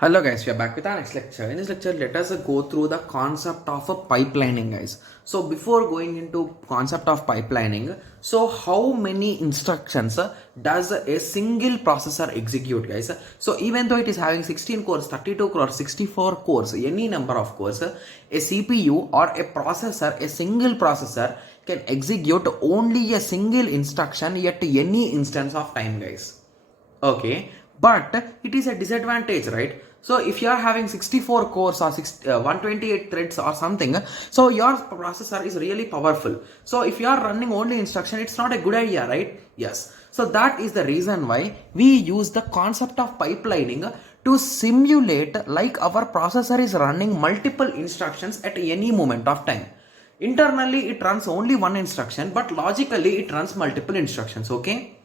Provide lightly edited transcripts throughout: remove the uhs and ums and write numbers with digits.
Hello guys, we are back with our next lecture. In this lecture, let us go through the concept of a pipelining, guys. So before going into concept of pipelining, so how many instructions does a single processor execute, guys? So even though it is having 16 cores, 32 cores, 64 cores, any number of cores, a CPU or a processor, a single processor can execute only a single instruction at any instance of time, guys. Okay, but it is a disadvantage, right? So if you are having 64 cores or 128 threads or something, so your processor is really powerful. So if you are running only instruction, it's not a good idea, right? Yes. So that is the reason why we use the concept of pipelining to simulate like our processor is running multiple instructions at any moment of time. Internally it runs only one instruction, but logically it runs multiple instructions. Okay.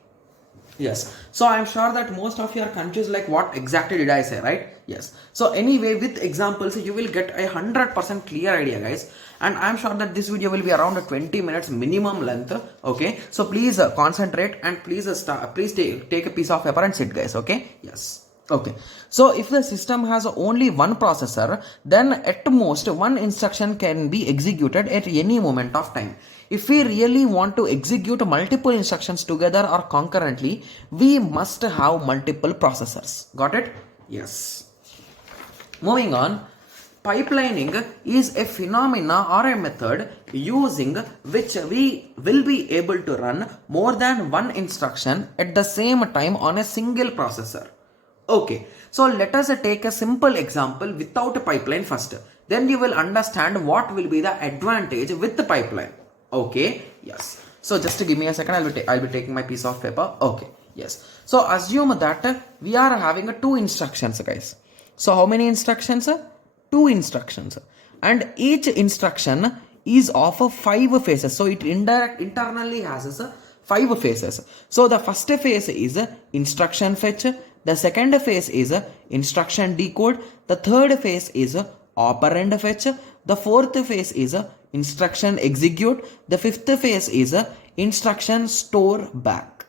Yes, so I'm sure that most of you are confused like what exactly did I say, right? Yes, so anyway, with examples you will get 100% clear idea, guys, and I'm sure that this video will be around 20 minutes minimum length. Okay, so please concentrate and please take a piece of paper and sit, guys. Okay, yes. Okay, so if the system has only one processor, then at most one instruction can be executed at any moment of time. If we really want to execute multiple instructions together or concurrently, we must have multiple processors. Got it? Yes. Moving on, pipelining is a phenomena or a method using which we will be able to run more than one instruction at the same time on a single processor. Okay, so let us take a simple example without a pipeline first. Then you will understand what will be the advantage with the pipeline. Okay, yes. So just to give me a second, I'll be taking my piece of paper. Okay, yes. So assume that we are having two instructions, guys. So how many instructions? Two instructions, and each instruction is of five phases. So it internally has five phases. So the first phase is instruction fetch. The second phase is instruction decode. The third phase is operand fetch. The fourth phase is instruction execute. The fifth phase is instruction store back.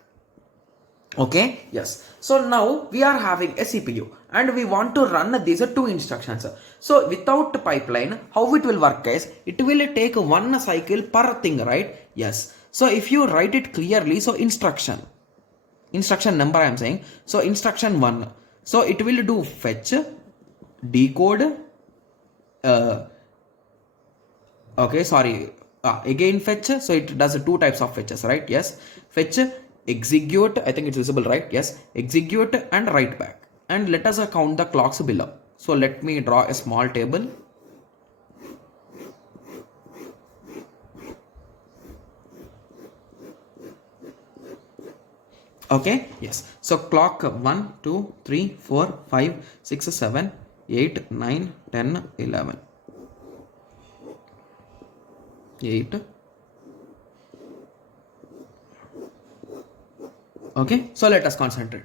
Okay, yes. So now we are having a CPU and we want to run these two instructions. So without pipeline, how it will work, guys? It will take one cycle per thing, right? Yes. So if you write it clearly, so instruction number I am saying. So instruction 1. So it will do fetch, decode, okay, sorry, again fetch. So it does two types of fetches, right? Yes, fetch, execute, I think it's visible, right? Yes, execute and write back. And let us count the clocks below. So let me draw a small table. Okay, yes. So clock 1, 2, 3, 4, 5, 6, 7, 8, 9, 10, 11. 8. Okay, so let us concentrate.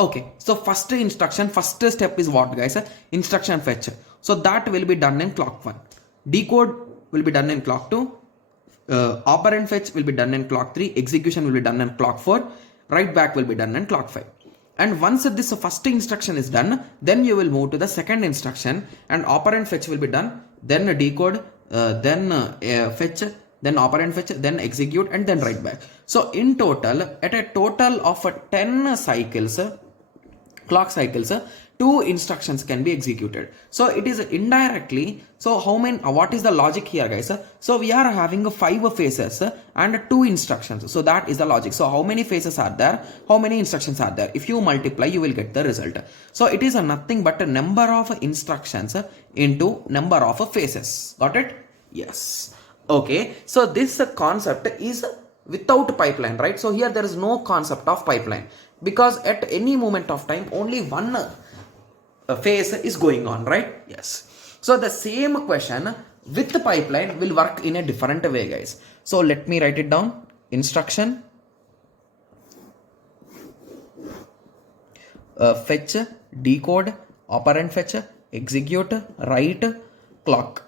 Okay, so first step is what, guys? Instruction fetch. So that will be done in clock 1. Decode will be done in clock 2. Operand fetch will be done in clock 3. Execution will be done in clock 4. Write back will be done in clock 5. And once this first instruction is done, then you will move to the second instruction and operand fetch will be done. Then decode, then fetch, then operand fetch, then execute, and then write back. So in total, at a total of 10 cycles, clock cycles, two instructions can be executed. So it is indirectly. So how many? What is the logic here, guys? So we are having five phases and two instructions. So that is the logic. So how many phases are there? How many instructions are there? If you multiply, you will get the result. So it is nothing but a number of instructions into number of phases. Got it? Yes. Okay. So this concept is without pipeline, right? So here there is no concept of pipeline because at any moment of time only one phase is going on, right? Yes. So the same question with the pipeline will work in a different way, guys. So let me write it down. Instruction, fetch, decode, operand fetch, execute, write, clock.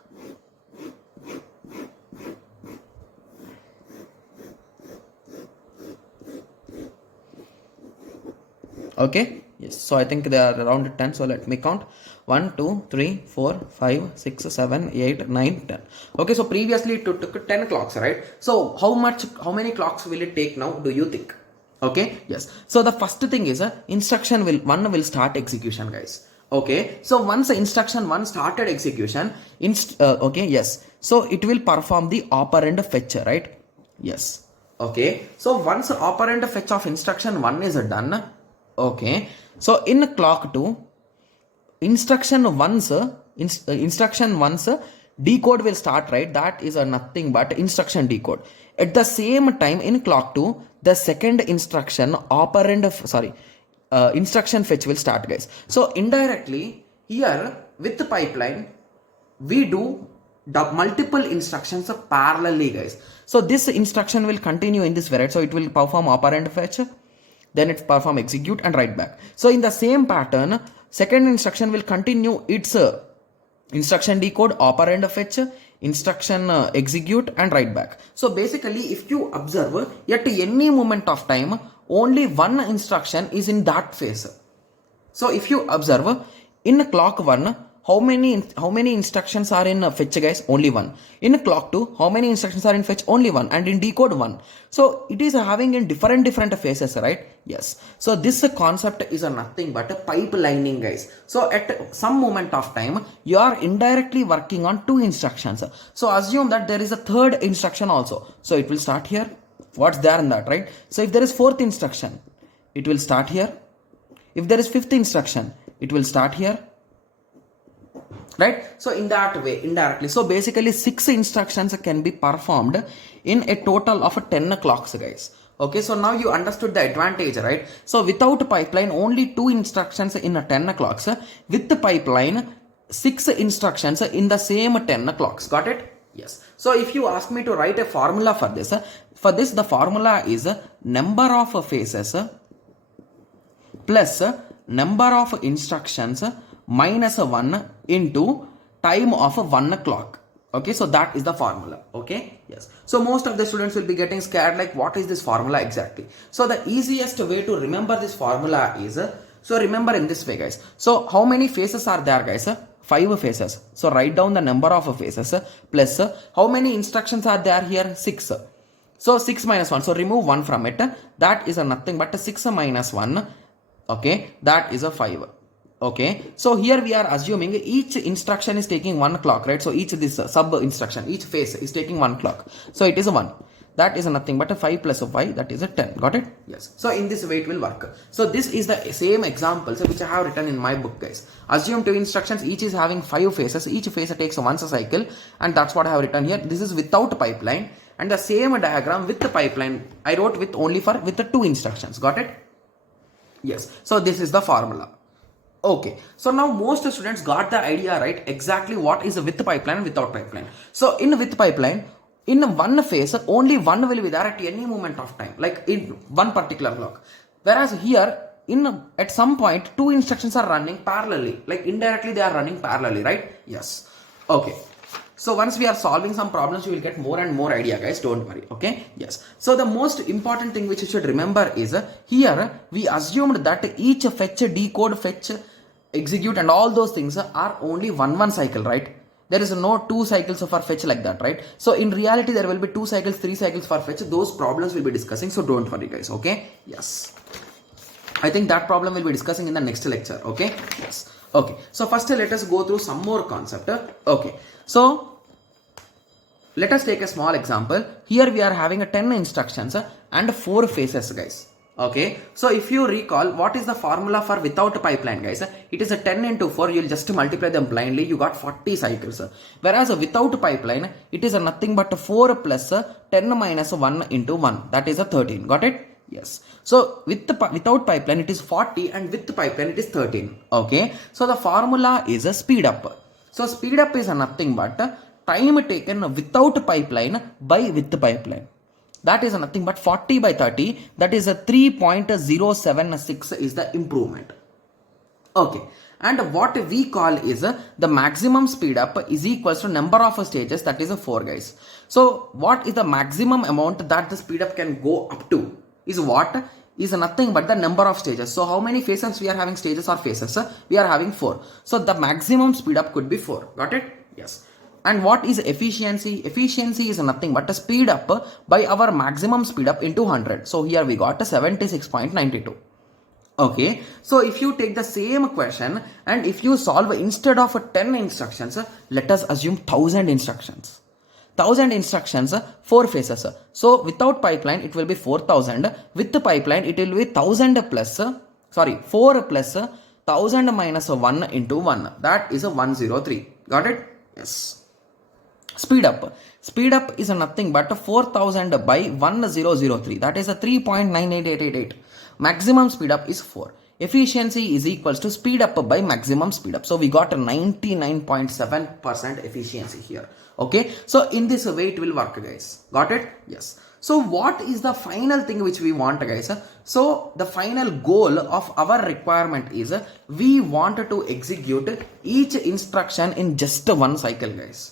Okay, Yes, so I think they are around 10. So let me count 1, 2, 3, 4, 5, 6, 7, 8, 9, 10. Okay, so previously it took 10 clocks, right? So how many clocks will it take now, do you think? Okay, yes. So the first thing is instruction one will start execution, guys. Okay, so once instruction 1 started execution, okay, yes, so it will perform the operand fetch, right? Yes. Okay, so once operand fetch of instruction 1 is done, okay, so in clock 2, instruction once decode will start, right? That is a nothing but instruction decode. At the same time, in clock 2, the second instruction instruction fetch will start, guys. So indirectly here with the pipeline we do the multiple instructions parallelly, guys. So this instruction will continue in this way, right? So it will perform operand fetch, then it perform execute and write back. So in the same pattern, second instruction will continue its instruction decode, operand fetch, instruction execute and write back. So basically if you observe, at any moment of time only one instruction is in that phase. So if you observe in clock 1, how many instructions are in fetch, guys? Only one. In clock 2, how many instructions are in fetch? Only one. And in decode 1. So it is having in different phases, right? Yes. So this concept is a nothing but a pipelining, guys. So at some moment of time you are indirectly working on 2 instructions. So assume that there is a third instruction also. So it will start here. What's there in that, right? So if there is 4th instruction, it will start here. If there is 5th instruction, it will start here, right? So in that way, indirectly. So basically 6 instructions can be performed in a total of 10 clocks, guys. Okay, so now you understood the advantage, right? So without pipeline, only 2 instructions in 10 clocks. With the pipeline, 6 instructions in the same 10 clocks. Got it? Yes. So if you ask me to write a formula for this the formula is number of phases plus number of instructions minus 1 into time of 1 clock. Okay, so that is the formula. Okay, yes. So most of the students will be getting scared like, what is this formula exactly? So the easiest way to remember this formula is, so remember in this way, guys. So how many phases are there, guys? 5 phases. So write down the number of phases plus how many instructions are there here? 6. So 6 minus 1. So remove 1 from it. That is a nothing but 6 minus 1. Okay, that is a 5. Okay, so here we are assuming each instruction is taking 1 clock, right? So each this sub instruction, each phase is taking 1 clock. So it is a 1. That is nothing but a 5 plus a 5, that is a 10. Got it? Yes. So in this way it will work. So this is the same example which I have written in my book, guys. Assume 2 instructions, each is having 5 phases. Each phase takes once a cycle, and that's what I have written here. This is without pipeline, and the same diagram with the pipeline I wrote with the 2 instructions. Got it? Yes. So this is the formula. Okay, so now most students got the idea, right? Exactly what is a with pipeline and without pipeline. So in with pipeline, in one phase, only one will be there at any moment of time, like in one particular clock. Whereas here, at some point, 2 instructions are running parallelly, like indirectly they are running parallelly, right? Yes. Okay. So once we are solving some problems, you will get more and more idea, guys. Don't worry. Okay. Yes. So the most important thing which you should remember is here we assumed that each fetch, decode, fetch, execute and all those things are only one cycle, right? There is no 2 cycles for fetch like that, right? So in reality there will be 2 cycles, 3 cycles for fetch. Those problems we'll be discussing, so don't worry, guys. Okay. Yes, I think that problem we'll be discussing in the next lecture. Okay. Yes. Okay, so first let us go through some more concept. Okay, so let us take a small example. Here we are having a 10 instructions and 4 phases, guys. Okay, so if you recall, what is the formula for without pipeline, guys? It is a 10 into 4. You'll just multiply them blindly. You got 40 cycles. Whereas without pipeline, it is a nothing but 4 plus 10 minus 1 into 1. That is a 13. Got it? Yes. So without pipeline, it is 40, and with the pipeline, it is 13. Okay. So the formula is a speed up. So speed up is a nothing but time taken without pipeline by with the pipeline. That is nothing but 40 by 30. That is a 3.076 is the improvement. Okay. And what we call is the maximum speed up is equals to number of stages. That is a 4, guys. So what is the maximum amount that the speed up can go up to is what? is nothing but the number of stages. So how many phases we are having, stages or phases? We are having 4. So the maximum speed up could be 4. Got it? Yes. And what is efficiency? Efficiency is nothing but a speed up by our maximum speed up into 100. So here we got a 76.92. Okay, so if you take the same question and if you solve instead of 10 instructions, let us assume 1000 instructions. 1000 instructions, 4 phases. So without pipeline it will be 4000. With the pipeline it will be 1000 plus 4 plus 1000 minus 1 into 1. That is a 103. Got it? Yes. Speed up. Speed up is nothing but 4000 by 1003. That is a 3.98888. Maximum speed up is 4. Efficiency is equals to speed up by maximum speed up. So we got a 99.7% efficiency here. Okay. So in this way it will work, guys. Got it? Yes. So what is the final thing which we want, guys? So the final goal of our requirement is we want to execute each instruction in just one cycle, guys.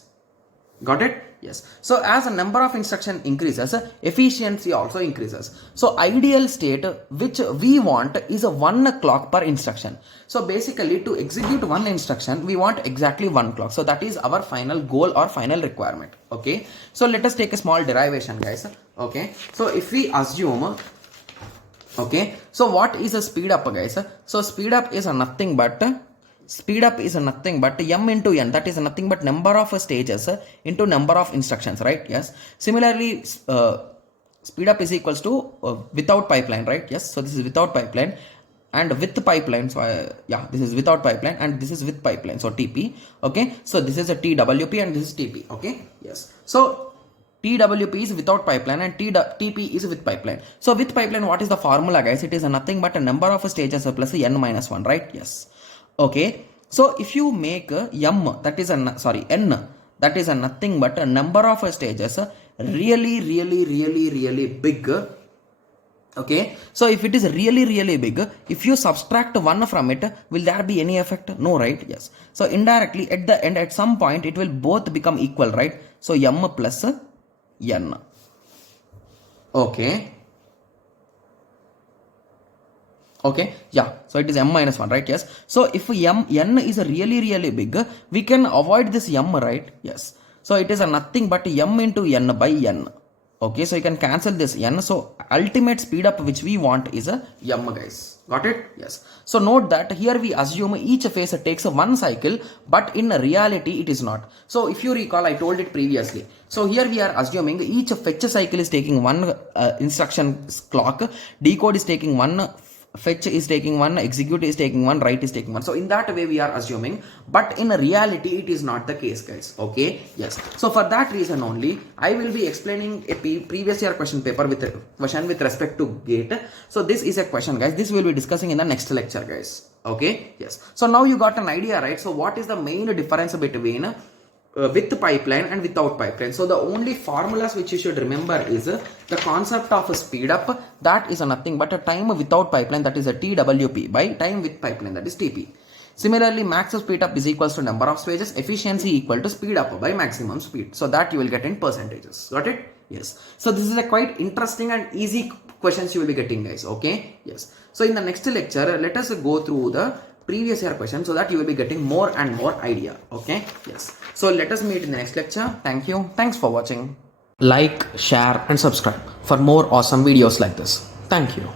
Got it? Yes. So as a number of instruction increases, efficiency also increases. So ideal state which we want is a 1 clock per instruction. So basically to execute one instruction, we want exactly 1 clock. So that is our final goal or final requirement. Okay. So let us take a small derivation, guys. Okay. So if we assume, okay, so what is a speed up, guys? So speed up is nothing but m into n, that is nothing but number of stages into number of instructions, right? Yes. Similarly, speed up is equals to without pipeline, right? Yes. So this is without pipeline and with pipeline. So this is without pipeline and this is with pipeline. So TP. Okay. So this is a TWP and this is TP. Okay. Yes. So TWP is without pipeline and TP is with pipeline. So with pipeline, what is the formula, guys? It is nothing but a number of stages plus n minus 1, right? Yes. Okay, so if you make n, that is nothing but a number of stages really big. Okay, so if it is really big, if you subtract 1 from it, will there be any effect? No, right? Yes. So indirectly at the end, at some point, it will both become equal, right? So m plus n. Okay. Okay, yeah, so it is m minus 1, right? Yes. So if n is really big, we can avoid this m, right? Yes. So it is nothing but m into n by n. Okay, so you can cancel this n. So ultimate speed up which we want is a m, guys. Got it? Yes. So note that here we assume each phase takes 1 cycle, but in reality it is not. So if you recall, I told it previously. So here we are assuming each fetch cycle is taking 1 instruction clock, decode is taking 1, fetch is taking 1, execute is taking 1, write is taking 1. So in that way we are assuming, but in reality it is not the case, guys. Okay, yes. So for that reason only, I will be explaining a previous year question paper with respect to gate. So this is a question, guys. This we will be discussing in the next lecture, guys. Okay, yes. So now you got an idea, right? So what is the main difference between with pipeline and without pipeline? So the only formulas which you should remember is the concept of a speed up, that is nothing but a time without pipeline, that is a TWP, by time with pipeline, that is TP. Similarly, max speed up is equals to number of stages, efficiency equal to speed up by maximum speed. So that you will get in percentages. Got it? Yes. So this is a quite interesting and easy questions you will be getting, guys. Okay? Yes. So in the next lecture, let us go through the previous year question so that you will be getting more and more idea. Okay? Yes. So let us meet in the next lecture. Thank you. Thanks for watching. Like, share and subscribe for more awesome videos like this. Thank you.